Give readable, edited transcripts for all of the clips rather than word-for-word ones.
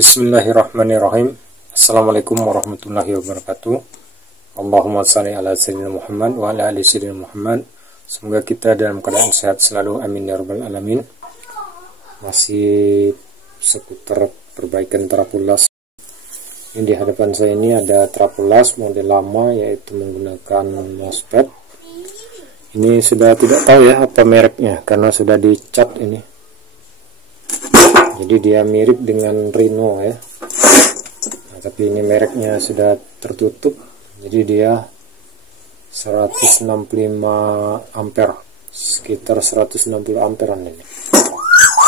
Bismillahirrahmanirrahim. Assalamualaikum warahmatullahi wabarakatuh. Allahumma shalli ala sayyidina Muhammad wa ala ali sayyidina Muhammad. Semoga kita dalam keadaan sehat selalu, amin ya rabbal alamin. Masih seputar perbaikan trapulas. Ini di hadapan saya ini ada trapulas model lama, yaitu menggunakan MOSFET. Ini sudah tidak tahu ya apa mereknya karena sudah dicat ini. Jadi dia mirip dengan Reno ya. Nah, tapi ini mereknya sudah tertutup. Jadi dia 165 ampere, sekitar 160 amperan ini.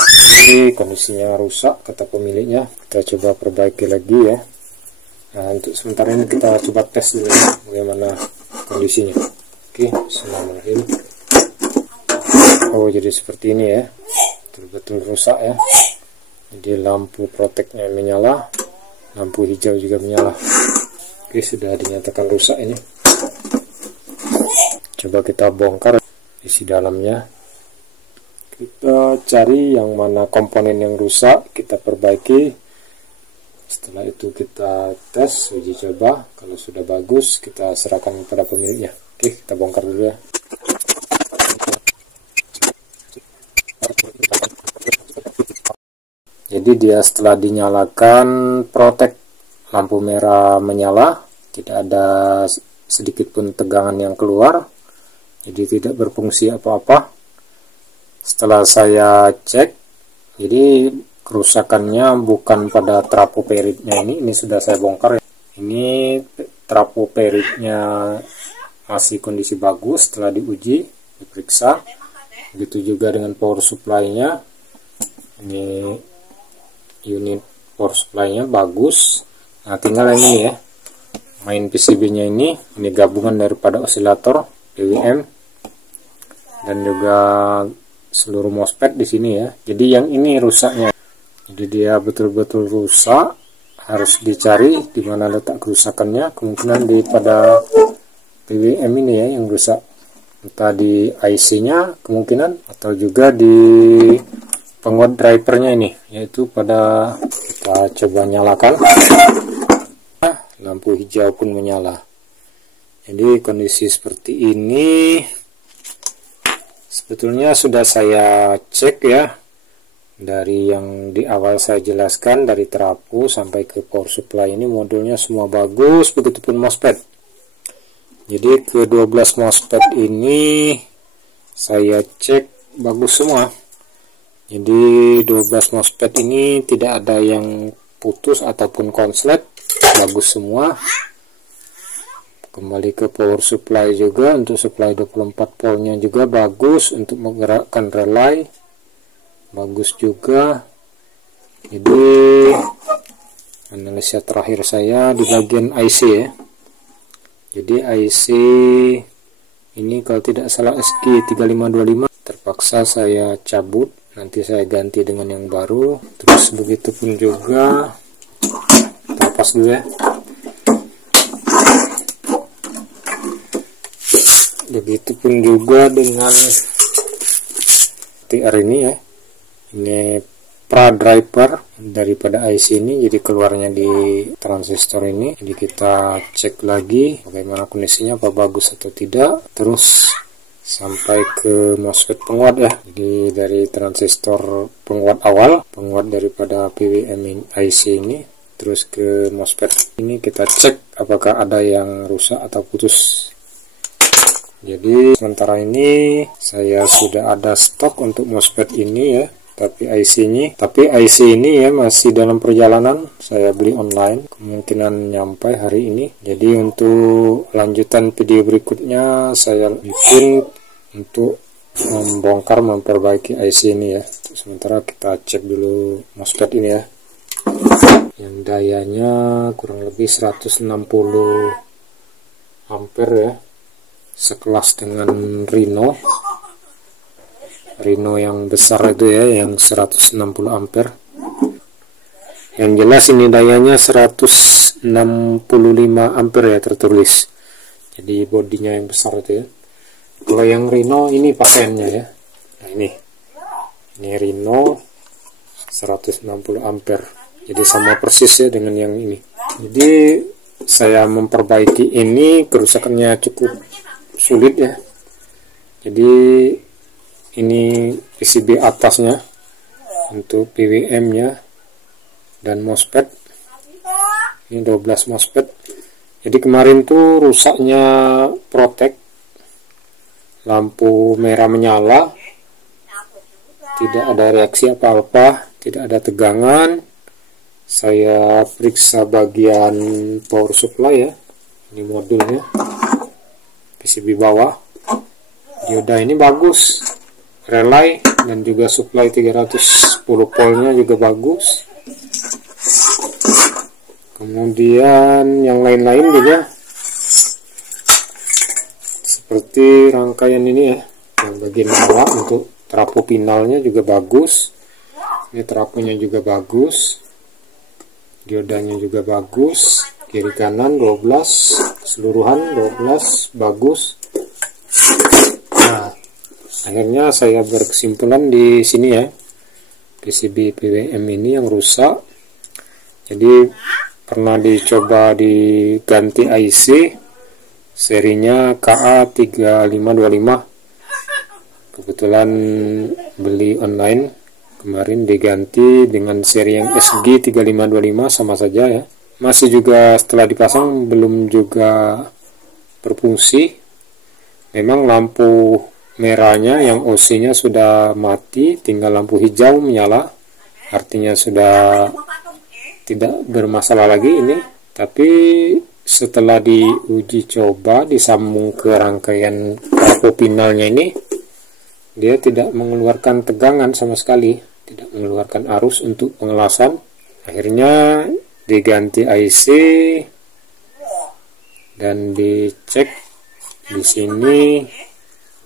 Jadi kondisinya rusak kata pemiliknya. Kita coba perbaiki lagi ya. Nah, untuk sementara ini kita coba tes dulu ya, bagaimana kondisinya. Oke, bismillahirrahmanirrahim. Oh, jadi seperti ini ya. Betul-betul rusak ya. Jadi lampu proteknya menyala, lampu hijau juga menyala. Oke, sudah dinyatakan rusak ini. Coba kita bongkar isi dalamnya. Kita cari yang mana komponen yang rusak, kita perbaiki. Setelah itu kita tes, uji coba. Kalau sudah bagus, kita serahkan kepada pemiliknya. Oke, kita bongkar dulu ya. Jadi dia setelah dinyalakan protek, lampu merah menyala, tidak ada sedikit pun tegangan yang keluar, jadi tidak berfungsi apa-apa. Setelah saya cek, jadi kerusakannya bukan pada trapo peritnya ini sudah saya bongkar ya. Ini trapo peritnya masih kondisi bagus setelah diuji, diperiksa. Begitu juga dengan power supply-nya. Ini unit power supply-nya bagus. Nah, tinggal yang ini ya, main PCB-nya ini gabungan daripada osilator PWM dan juga seluruh MOSFET di sini ya. Jadi yang ini rusaknya. Jadi dia betul-betul rusak, harus dicari di mana letak kerusakannya. Kemungkinan di pada PWM ini ya yang rusak, entah di IC-nya kemungkinan, atau juga di penguat drivernya ini, yaitu pada, kita coba nyalakan, lampu hijau pun menyala. Jadi kondisi seperti ini sebetulnya sudah saya cek ya, dari yang di awal saya jelaskan, dari trapo sampai ke power supply ini modulnya semua bagus, begitupun MOSFET. Jadi ke 12 MOSFET ini saya cek bagus semua. Jadi 12 MOSFET ini tidak ada yang putus ataupun konslet, bagus semua. Kembali ke power supply juga, untuk supply 24 voltnya juga bagus, untuk menggerakkan relay bagus juga. Jadi analisa terakhir saya di bagian IC ya. Jadi IC ini kalau tidak salah SG3525, terpaksa saya cabut. Nanti saya ganti dengan yang baru. Terus begitu pun juga, kita lepas dulu ya. Begitupun juga dengan TR ini ya. Ini pra driver daripada IC ini, jadi keluarnya di transistor ini. Jadi kita cek lagi bagaimana kondisinya, apa bagus atau tidak. Terus sampai ke MOSFET penguat ya. Jadi dari transistor penguat awal, penguat daripada PWM IC ini, terus ke MOSFET ini kita cek apakah ada yang rusak atau putus. Jadi sementara ini saya sudah ada stok untuk MOSFET ini ya, tapi IC ini ya masih dalam perjalanan. Saya beli online, kemungkinan nyampe hari ini. Jadi untuk lanjutan video berikutnya saya bikin untuk membongkar, memperbaiki IC ini ya. Sementara kita cek dulu MOSFET ini ya, yang dayanya kurang lebih 160 ampere ya, sekelas dengan Reno yang besar itu ya, yang 160 ampere. Yang jelas ini dayanya 165 ampere ya tertulis. Jadi bodinya yang besar itu ya. Kalau yang Reno ini pakaiannya ya. Nah ini Reno 160 ampere. jadi sama persis ya dengan yang ini. Jadi saya memperbaiki ini, kerusakannya cukup sulit ya. Jadi ini PCB atasnya untuk PWM nya dan MOSFET, ini 12 MOSFET. Jadi kemarin tuh rusaknya protek, lampu merah menyala, tidak ada reaksi apa-apa, tidak ada tegangan. Saya periksa bagian power supply ya, ini modulnya, PCB bawah, dioda ini bagus, relay dan juga supply 310 voltnya juga bagus. Kemudian yang lain-lain juga seperti rangkaian ini ya, yang bagian bawah untuk trafo pinalnya juga bagus, ini trafonya juga bagus, diodanya juga bagus, kiri kanan 12, keseluruhan 12 bagus. Nah, akhirnya saya berkesimpulan di sini ya, PCB PWM ini yang rusak. Jadi pernah dicoba diganti IC, serinya KA3525, kebetulan beli online kemarin, diganti dengan seri yang SG3525, sama saja ya, masih juga setelah dipasang belum juga berfungsi. Memang lampu merahnya yang OC nya sudah mati, tinggal lampu hijau menyala, artinya sudah tidak bermasalah lagi ini. Tapi setelah diuji coba disambung ke rangkaian trafo pinalnya ini, dia tidak mengeluarkan tegangan sama sekali, tidak mengeluarkan arus untuk pengelasan. Akhirnya diganti IC dan dicek di sini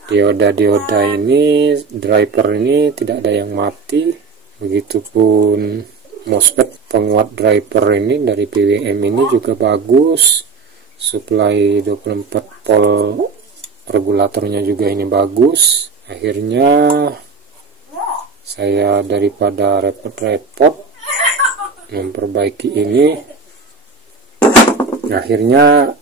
dioda ini, driver ini tidak ada yang mati, begitupun MOSFET penguat driver ini dari PWM ini juga bagus, supply 24 volt regulatornya juga ini bagus. Akhirnya saya daripada repot-repot memperbaiki ini, akhirnya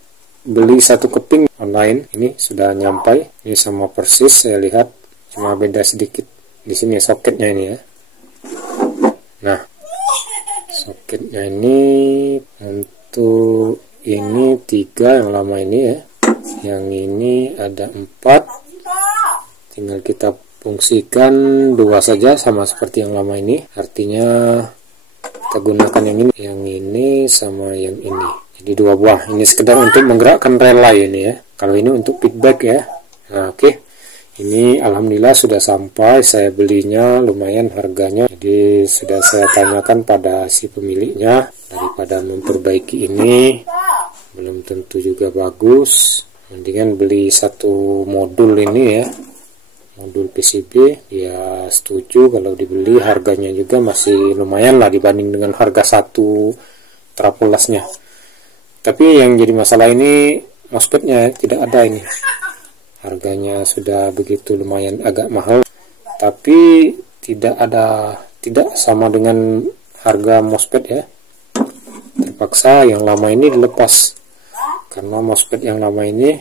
beli satu keping online. Ini sudah nyampai, ini sama persis saya lihat, cuma beda sedikit di sini soketnya ini ya. Nah, soketnya ini untuk ini 3 yang lama ini ya, yang ini ada 4, tinggal kita fungsikan 2 saja sama seperti yang lama ini. Artinya kita gunakan yang ini sama yang ini, jadi 2 buah. Ini sekedar untuk menggerakkan relay ini ya, kalau ini untuk feedback ya. Nah, oke. Ini alhamdulillah sudah sampai, saya belinya lumayan harganya, jadi sudah saya tanyakan pada si pemiliknya, daripada memperbaiki ini belum tentu juga bagus, mendingan beli satu modul ini ya, modul PCB. Dia setuju kalau dibeli, harganya juga masih lumayan lah dibanding dengan harga satu trapolasnya. Tapi yang jadi masalah ini MOSFET-nya tidak ada ini, harganya sudah begitu lumayan agak mahal, tapi tidak sama dengan harga MOSFET ya. Terpaksa yang lama ini dilepas, karena MOSFET yang lama ini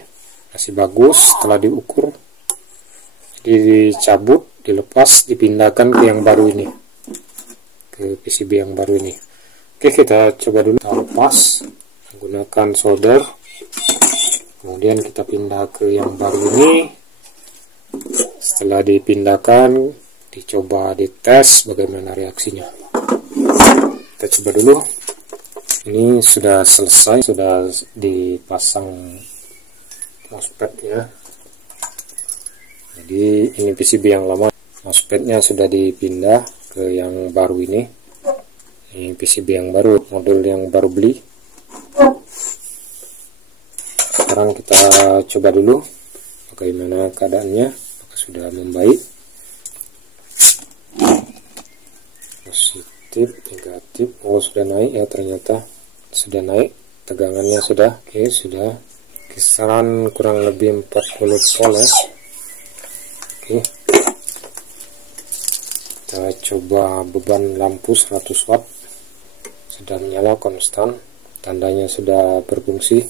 masih bagus, setelah diukur, jadi dicabut, dilepas, dipindahkan ke yang baru ini, ke PCB yang baru ini. Oke, kita coba dulu, kita lepas menggunakan solder, kemudian kita pindah ke yang baru ini. Setelah dipindahkan, dicoba dites bagaimana reaksinya. Kita coba dulu. Ini sudah selesai, sudah dipasang MOSFET ya. Jadi ini PCB yang lama, MOSFET-nya sudah dipindah ke yang baru ini. Ini PCB yang baru, modul yang baru beli. Sekarang kita coba dulu bagaimana keadaannya, apakah sudah membaik. Positif, negatif, oh sudah naik ya, ternyata sudah naik, tegangannya sudah, oke, sudah kisaran kurang lebih 40 volt ya. Oke, kita coba beban lampu 100 watt. sudah menyala konstan, tandanya sudah berfungsi.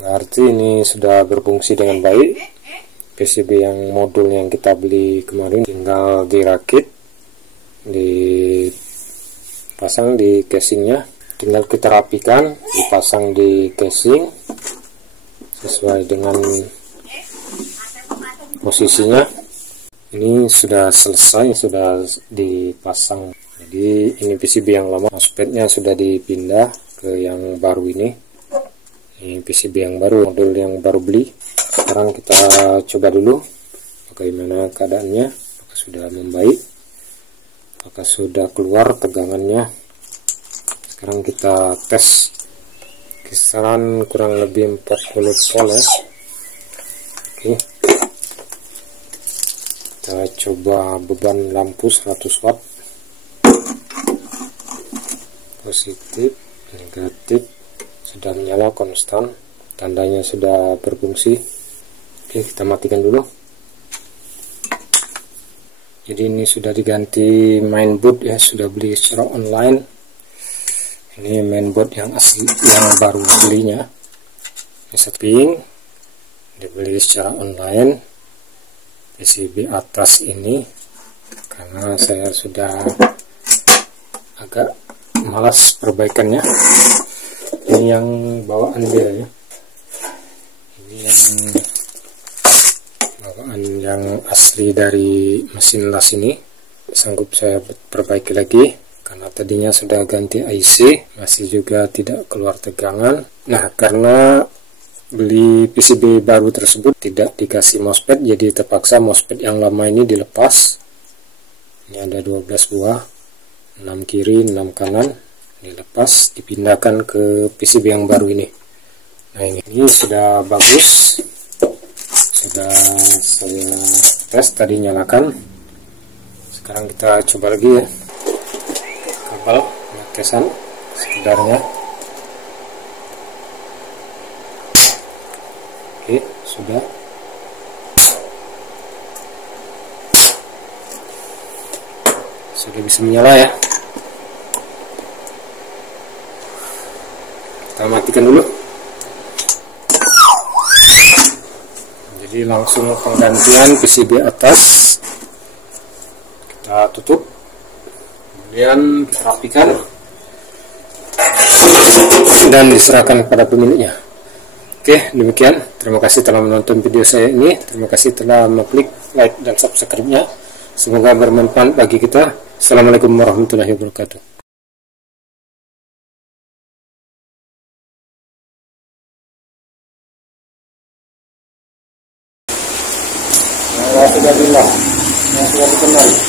Berarti ini sudah berfungsi dengan baik. PCB yang modul yang kita beli kemarin tinggal dirakit, dipasang di casingnya, tinggal kita rapikan, dipasang di casing sesuai dengan posisinya. Ini sudah selesai, sudah dipasang. Jadi ini PCB yang lama, mousepadnya sudah dipindah ke yang baru ini. Ini PCB yang baru, modul yang baru beli. Sekarang kita coba dulu bagaimana keadaannya, apakah sudah membaik, apakah sudah keluar tegangannya. Sekarang kita tes kisaran kurang lebih 40 volt ya. Oke, kita coba beban lampu 100 watt, positif, negatif, sudah menyala konstan, tandanya sudah berfungsi. Oke, kita matikan dulu. Jadi ini sudah diganti mainboard ya, sudah beli secara online. Ini mainboard yang asli, yang baru belinya. Setting dibeli secara online. PCB atas ini karena saya sudah agak malas perbaikannya. Ini yang bawaan dia ya. Ini yang asli dari mesin las ini, sanggup saya perbaiki lagi karena tadinya sudah ganti IC, masih juga tidak keluar tegangan. Nah, karena beli PCB baru tersebut tidak dikasih MOSFET, jadi terpaksa MOSFET yang lama ini dilepas. Ini ada 12 buah, 6 kiri 6 kanan, dilepas, dipindahkan ke PCB yang baru ini. Nah, ini sudah bagus, sudah saya tes tadi, nyalakan. Sekarang kita coba lagi ya, kabel pengetesan sekedarnya. Oke, sudah bisa menyala ya. Kita matikan dulu. Jadi langsung penggantian PCB atas kita tutup, kemudian kita rapikan dan diserahkan kepada pemiliknya. Oke, demikian. Terima kasih telah menonton video saya ini. Terima kasih telah mengklik like dan subscribe-nya. Semoga bermanfaat bagi kita. Assalamualaikum warahmatullahi wabarakatuh. Sudah dikenal.